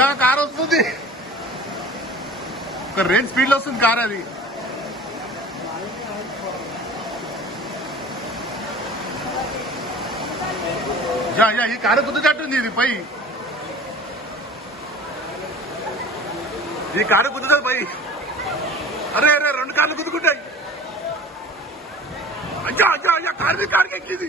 Yeah car వస్తుంది, ఒక range speed లో వస్తుంది కార్ అది. యా యా ఈ కారు గుద్దుతట్టుంది, ఇది పై ఈ కారు గుద్దుతుంది పై. అరే అరే రెండు కార్లు గుద్దుకుంటాయి. అయ్యా అయ్యా అయ్యా కారు ఎక్కింది.